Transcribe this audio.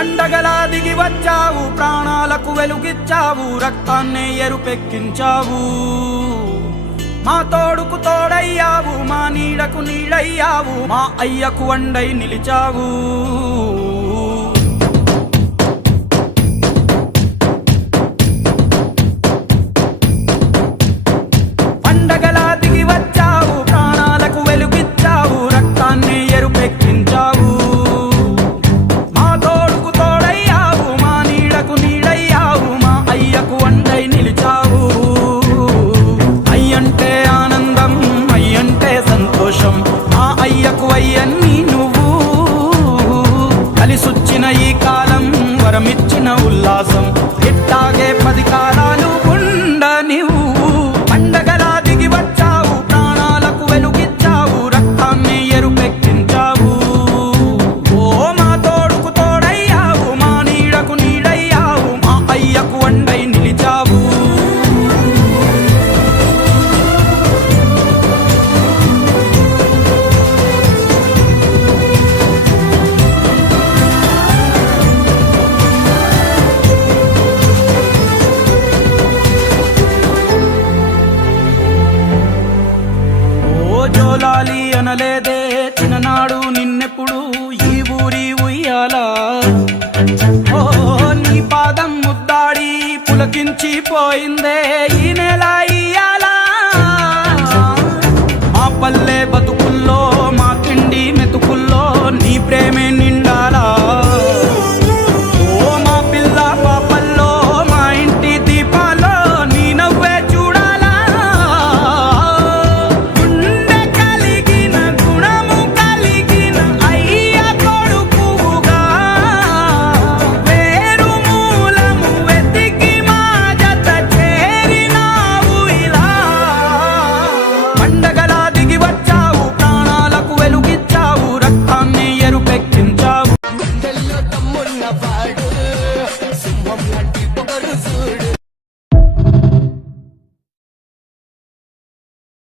పండగలా దిగి వచ్చావు, ప్రాణాలకు వెలుగిచ్చావు, రక్తాన్నే ఎరుపెక్కించావు. మా తోడుకు తోడయ్యావు, మా నీడకు నీడయ్యావు, మా అయ్యకు వండై నిలిచావు. పండగలా దిగి వచ్చావు, ప్రాణాలకు వెలుగిచ్చావు, రక్తాన్ని ఎరుపెక్కించావు. మా తోడుకు తోడయ్యావు, మా నీడకు నీడయ్యావు, మా అయ్యకు వండై నిలిచావు. అయ్యంటే ఆనందం, అయ్యంటే సంతోషం, మా అయ్యకు అయ్యన్ని నువ్వు. కలిసొచ్చిన ఈ కాలం వరమిచ్చిన ఉల్లాసం, ఇట్టాగే 10 కాలాలు ఉండనివ్వు. పండగలా దిగి వచ్చావు, ప్రాణాలకు వెలుగిచ్చావు, రక్తాన్ని ఎరుపెక్కించావు. ఓ మా తోడుకు తోడయ్యావు, మా నీడకు నీడయ్యావు, మా అయ్యకు వండై నిలిచావు. జోలాలి అనలేదే చిన్ననాడు నిన్నెప్పుడు ఈ ఊరి ఉయ్యాలా. ఓ నీ పాదం ముద్దాడి పులకించిపోయిందే ఈ నెల ఇయ్యాల.